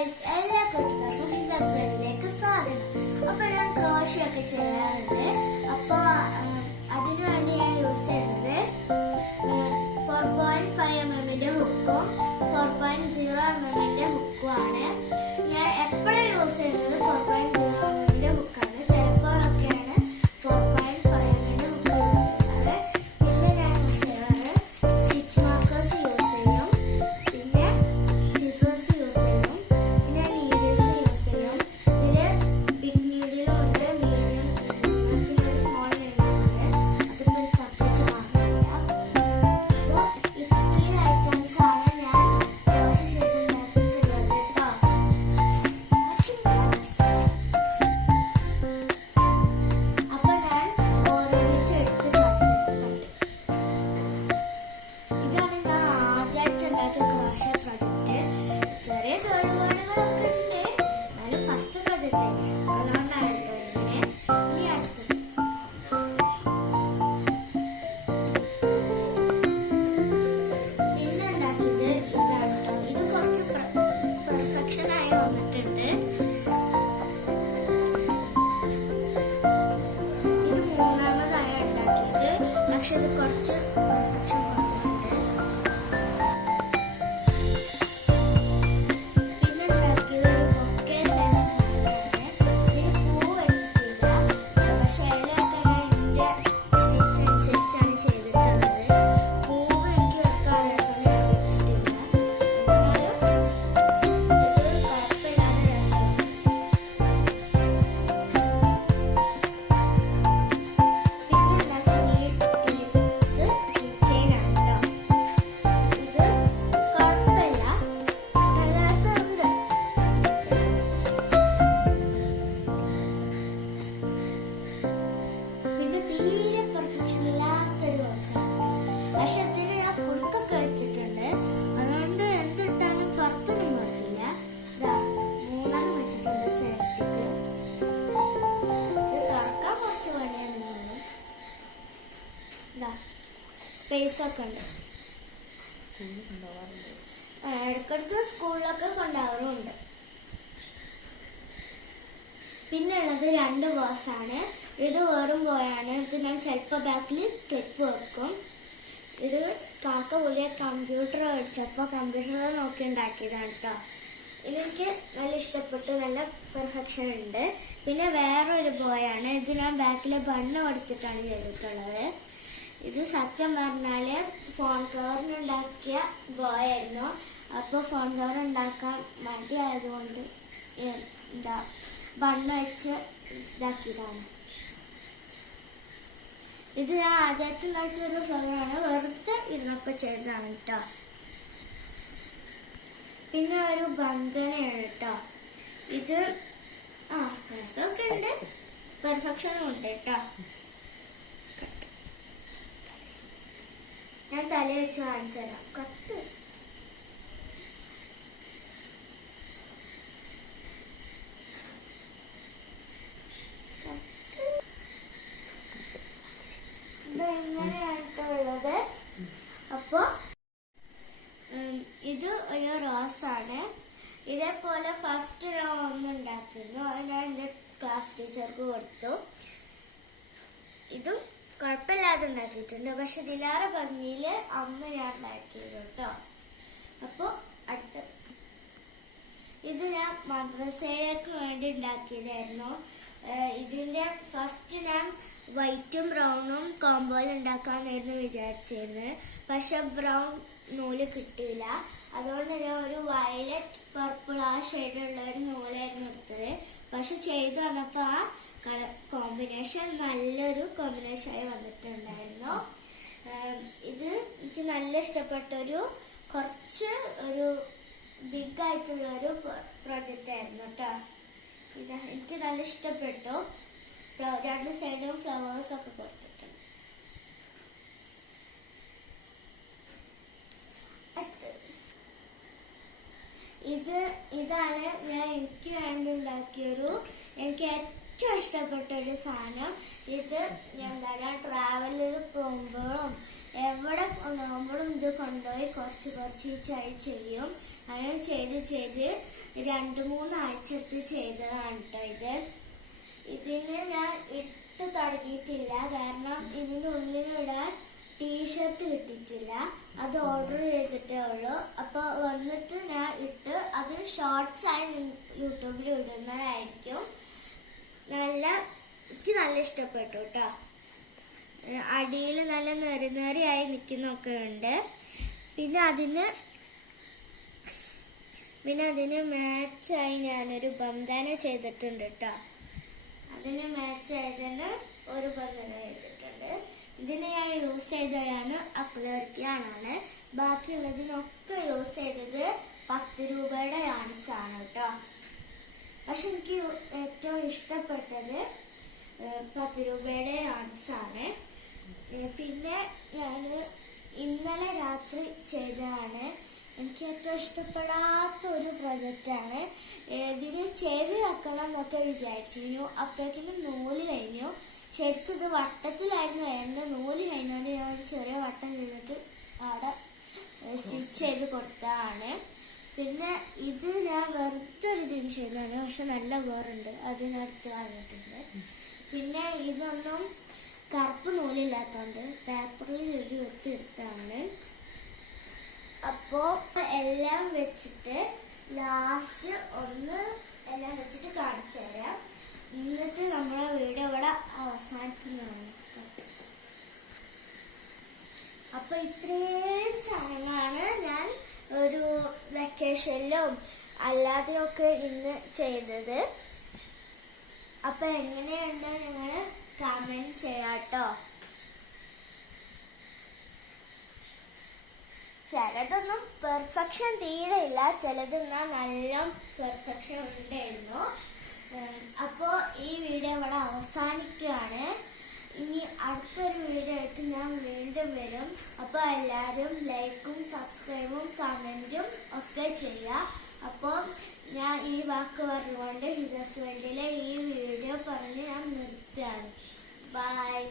Guys, എല്ലാ കൂട്ടുകാർക്കും ഹിസാസ് വേൾഡിലേക്ക് സ്വാഗതം. അപ്പൊ ഞാൻ ക്രോഷ്യ ഒക്കെ ചെയ്യാറുണ്ട്. അപ്പൊ അതിനുവേണ്ടി ഞാൻ യൂസ് ചെയ്യുന്നത് 4.5 mm ഹുക്കും 4.0 mm ഹുക്കും ആണ്. ഞാൻ എപ്പോഴും യൂസ് ചെയ്യുന്നത് 4.0 mm ഹുക്കാണ്. ചിലപ്പോഴൊക്കെയാണ് 4.5 mm ഹുക്ക് യൂസ് ചെയ്യാറ്. പിന്നെ ഞാൻ യൂസ് ചെയ്യാറ് സ്റ്റിച്ച് മാർക്കേഴ്സ് യൂസ് ചെയ്യും, പിന്നെ സിസേഴ്സ് യൂസ് ചെയ്യും, പിന്നെ നീഡിൽസ് യൂസ് ചെയ്യും. ഇതില് ബിഗ് നീഡിലും ഉണ്ട്, മീഡിയം പിന്നെ ഒരു സ്മോൾ നീഡിലുണ്ട്. അതിപ്പോൾ തപ്പിച്ച് വാങ്ങില്ല. അപ്പോൾ ഇത്രയും ഐറ്റംസ് ആണ് ഞാൻ ക്രോഷ്യ ചെയ്തുണ്ടാക്കിയിട്ടുള്ളത് കേട്ടോ. അപ്പൊ ഞാൻ ഓരോന്നിച്ച് എടുത്ത് കാണിച്ചിട്ടുണ്ട്. ഇതാണ് ഞാൻ ആദ്യമായിട്ട് ഉണ്ടാക്കിയ ക്രോഷ്യ പ്രോജക്റ്റ്. ചെറിയ കേടുപാടുകളൊക്കെ ഉണ്ട്, എന്നാലും ഫസ്റ്റ് പ്രോജക്റ്റ് അല്ലേ, അതുകൊണ്ടാണ് കേട്ടോ ഇങ്ങനെ. ഇനി അടുത്തത് പിന്നെ ഉണ്ടാക്കിയത് ഇതാണ് കേട്ടോ. ഇത് കുറച്ച് പെർഫെക്ഷൻ ആയി വന്നിട്ടുണ്ട്. ഇത് മൂന്നാമതായി ഉണ്ടാക്കിയത്, പക്ഷെ ഇത് കുറച്ച് പെർഫെക്ഷൻ കുറവുണ്ട്. പിന്നെ ഉണ്ടാക്കിയത് ഒരു ബൊക്കെ സൈസ് മാലയാണ്. ഇതിന് പൂ വെച്ചിട്ടില്ല, പക്ഷെ അതിലൊക്കെ ഞാൻ എൻ്റെ സ്റ്റിച്ച് അനുസരിച്ചാണ് ചെയ്തിട്ടുള്ളത്. പൂവ് എനിക്ക് വെക്കാൻ അറിയാത്തതുകൊണ്ട് ഞാൻ വെച്ചിട്ടില്ല. എന്നാലും ഇത് കുഴപ്പമില്ലാതെ രസമുണ്ട്. പിന്നെ ഉണ്ടാക്കിയത് ഈ ടിപ്സ് കീചെയിൻ ആണ് കേട്ടോ. ഇത് കുഴപ്പമില്ല, നല്ല രസമുണ്ട്. പിന്നെ തീരെ പെർഫെക്ഷൻ ഇല്ലാത്തൊരു വാച്ചാണ്, പക്ഷെ അതിന് ഞാൻ കുടുക്കൊക്കെ വെച്ചിട്ടുണ്ട്. അതുകൊണ്ട് എന്തിട്ടാലും പുറത്തൊന്നും പറ്റില്ല. ഇതാ മൂന്നെണ്ണം വെച്ചിട്ടുണ്ട് സേഫ്റ്റിക്ക്. ഇത് തുറക്കാൻ കുറച്ച് പണിയാണ് തോന്നുന്നു. ഇതാ സ്പേസ് ഒക്കെ ഉണ്ട്. ഇടയ്ക്കിടയ്ക്ക് സ്കൂളിലൊക്കെ കൊണ്ടുപോകാറുമുണ്ട്. പിന്നെ ഉള്ളത് 2 ബോസാണ്. ഇത് വെറും ബോയാണ്. ഇത് ഞാൻ ചിലപ്പോൾ ബാക്കിൽ ക്ലിപ്പ് വെക്കും. ഇത് കാക്ക പുതിയ കമ്പ്യൂട്ടർ മേടിച്ചപ്പോൾ കമ്പ്യൂട്ടറിൽ നോക്കി ഉണ്ടാക്കിയതാണ് കേട്ടോ. ഇതെനിക്ക് നല്ല ഇഷ്ടപ്പെട്ടു, നല്ല പെർഫെക്ഷൻ ഉണ്ട്. പിന്നെ വേറൊരു ബോയാണ്. ഇത് ഞാൻ ബാക്കിൽ ബണ്ണ് കൊടുത്തിട്ടാണ് ചെയ്തിട്ടുള്ളത്. ഇത് സത്യം പറഞ്ഞാൽ ഫോൺ കവറിനുണ്ടാക്കിയ ബോയായിരുന്നു. അപ്പോൾ ഫോൺ കവർ ഉണ്ടാക്കാൻ മടിയായതുകൊണ്ട് എന്താ ബണ്ണ് വെച്ച് ഇതാക്കിയതാണ്. ഇത് ഞാൻ ആദ്യമായിട്ട് ഉണ്ടാക്കിയൊരു ഫ്ലവറാണ്, വെറുതെ ഇരുന്നപ്പോൾ ചെയ്തതാണ് കേട്ടോ. പിന്നെ ഒരു ബന്ധനയാണ് കേട്ടോ. ഇത് രസമൊക്കെ ഉണ്ട്, പെർഫെക്ഷനും ഉണ്ട് കേട്ടോ. ഞാൻ തല വെച്ച് കാണിച്ചു തരാം. കട്ട് ഇങ്ങനെയാണ് ഉള്ളത്. അപ്പൊ ഇത് ഒരു റോസാണ്. ഇതേപോലെ ഫസ്റ്റ് ഞാൻ ഒന്നുണ്ടാക്കുന്നു, അത് ഞാൻ എൻ്റെ ക്ലാസ് ടീച്ചർക്ക് കൊടുത്തു. ഇതും കുഴപ്പമില്ലാതെ ഉണ്ടാക്കിയിട്ടുണ്ട്, പക്ഷെ ഇതിലേറെ ഭംഗിയിൽ അന്ന് ഞാൻ ഉണ്ടാക്കിയത് കേട്ടോ. അപ്പോൾ അടുത്ത ഇത് ഞാൻ മദ്രസയിലേക്ക് വേണ്ടി ഉണ്ടാക്കിയതായിരുന്നു. ഇതിൻ്റെ ഫസ്റ്റ് ഞാൻ വൈറ്റും ബ്രൗണും കോമ്പോയിൽ ഉണ്ടാക്കാനായിരുന്നു വിചാരിച്ചിരുന്നത്, പക്ഷെ ബ്രൗൺ നൂല് കിട്ടിയില്ല. അതുകൊണ്ട് ഞാൻ ഒരു വയലറ്റ് പർപ്പിൾ ആ ഷെയ്ഡുള്ള ഒരു നൂലായിരുന്നു എടുത്തത്. പക്ഷെ ചെയ്തു വന്നപ്പോൾ ആ കോമ്പിനേഷൻ നല്ലൊരു കോമ്പിനേഷനായി വന്നിട്ടുണ്ടായിരുന്നു. ഇത് എനിക്ക് നല്ല ഇഷ്ടപ്പെട്ടൊരു കുറച്ച് ഒരു ബിഗ് ആയിട്ടുള്ളൊരു പ്രൊജക്റ്റ് ആയിരുന്നു കേട്ടോ. ഇത് എനിക്ക് നല്ല ഇഷ്ടപ്പെട്ടു. 2 സൈഡും ഫ്ലവേഴ്സ് ഒക്കെ കൊടുത്തിട്ടുണ്ട്. ഇതാണ് ഞാൻ എനിക്ക് വേണ്ടി ഉണ്ടാക്കിയൊരു എനിക്ക് ഏറ്റവും ഇഷ്ടപ്പെട്ട ഒരു സാധനം. ഇത് എന്താണ് ട്രാവലിൽ പോകുമ്പോഴും എവിടെ നോക്കുമ്പോഴും ഇത് കൊണ്ടുപോയി കുറച്ച് കുറച്ച് ചെയ്യും. അങ്ങനെ ചെയ്ത് 2-3 ആഴ്ച എടുത്ത് ചെയ്തതാണ് കേട്ടോ ഇത്. ഇതിന് ഞാൻ ഇട്ട് തുടങ്ങിയിട്ടില്ല, കാരണം ഇതിൻ്റെ ഉള്ളിലിടാൻ ടീഷർട്ട് കിട്ടിയിട്ടില്ല. അത് ഓർഡർ ചെയ്തിട്ടേ ഉള്ളൂ. അപ്പോൾ വന്നിട്ട് ഞാൻ ഇട്ട് അത് ഷോർട്സ് ആയി യൂട്യൂബിൽ ഇടുന്നതായിരിക്കും. എനിക്ക് നല്ല ഇഷ്ടപ്പെട്ടു കേട്ടോ. അടിയിൽ നല്ല നെറിയായി നിൽക്കുന്നൊക്കെ ഉണ്ട്. പിന്നെ അതിന് മാച്ചായി ഞാനൊരു ബന്ധാന ചെയ്തിട്ടുണ്ട് കേട്ടോ. അതിന് മാച്ചായതിന് ഒരു ബന്ധാന ചെയ്തിട്ടുണ്ട്. ഇതിന് ഞാൻ യൂസ് ചെയ്തതാണ് അക്ലർക്കിയാണ്. ബാക്കിയുള്ളതിനൊക്കെ യൂസ് ചെയ്തത് 10 രൂപയുടെ യാൺസ് ആണ് കേട്ടോ. പക്ഷെ എനിക്ക് ഏറ്റവും ഇഷ്ടപ്പെട്ടത് 10 രൂപയുടെ യാൺസ് ആണ്. പിന്നെ ഞാൻ ഇന്നലെ രാത്രി ചെയ്തതാണ്. എനിക്ക് ഏറ്റവും ഇഷ്ടപ്പെടാത്ത ഒരു പ്രൊജക്റ്റാണ്. ഇതിന് ചെവി വെക്കണം എന്നൊക്കെ വിചാരിച്ചിരുന്നു. അപ്പോഴേക്കും നൂല് കഴിഞ്ഞു. ശരിക്കും ഇത് വട്ടത്തിലായിരുന്നു എൻ്റെ നൂല് കഴിഞ്ഞാൽ ഞാൻ ചെറിയ വട്ടം ചെയ്തിട്ട് അവിടെ സ്റ്റിച്ച് ചെയ്ത് കൊടുത്തതാണ്. പിന്നെ ഇത് ഞാൻ വെറുതെ ഒരു ഇതിന് ചെയ്തതാണ്, പക്ഷെ നല്ല ബോറുണ്ട്, അതിനടുത്ത് കളഞ്ഞിട്ടുണ്ട്. പിന്നെ ഇതൊന്നും കറുപ്പ് നൂലില്ലാത്തതുകൊണ്ട് പേപ്പറിൽ ചെയ്ത് എടുത്താണ്. അപ്പോൾ എല്ലാം വെച്ചിട്ട് ലാസ്റ്റ് എല്ലാം വെച്ചിട്ട് കാണിച്ചു തരാം. എന്നിട്ട് നമ്മളെ വീഡിയോ ഇവിടെ അവസാനിക്കുന്നതാണ്. അപ്പൊ ഇത്രയും സാധനങ്ങളാണ് ഞാൻ ഒരു വെക്കേഷനിലും അല്ലാതെയൊക്കെ ഇന്ന് ചെയ്തത്. അപ്പൊ എങ്ങനെയുണ്ട് നിങ്ങൾ കമന്റ് ചെയ്യാട്ടോ. ചിലതൊന്നും പെർഫെക്ഷൻ തീരെ ഇല്ല, ചിലതൊന്നും നല്ല പെർഫെക്ഷൻ ഉണ്ടായിരുന്നു. അപ്പോൾ ഈ വീഡിയോ ഇവിടെ അവസാനിക്കുകയാണ്. ഇനി അടുത്തൊരു വീഡിയോ ആയിട്ട് ഞാൻ വീണ്ടും വരും. അപ്പോൾ എല്ലാവരും ലൈക്കും സബ്സ്ക്രൈബും കമൻറ്റും ഒക്കെ ചെയ്യുക. അപ്പോൾ ഞാൻ ഈ വാക്ക് പറഞ്ഞുകൊണ്ട് ഹിസസ് വേൾഡിലെ ഈ വീഡിയോ പറഞ്ഞ് ഞാൻ നിർത്തുകയാണ്. ബൈ.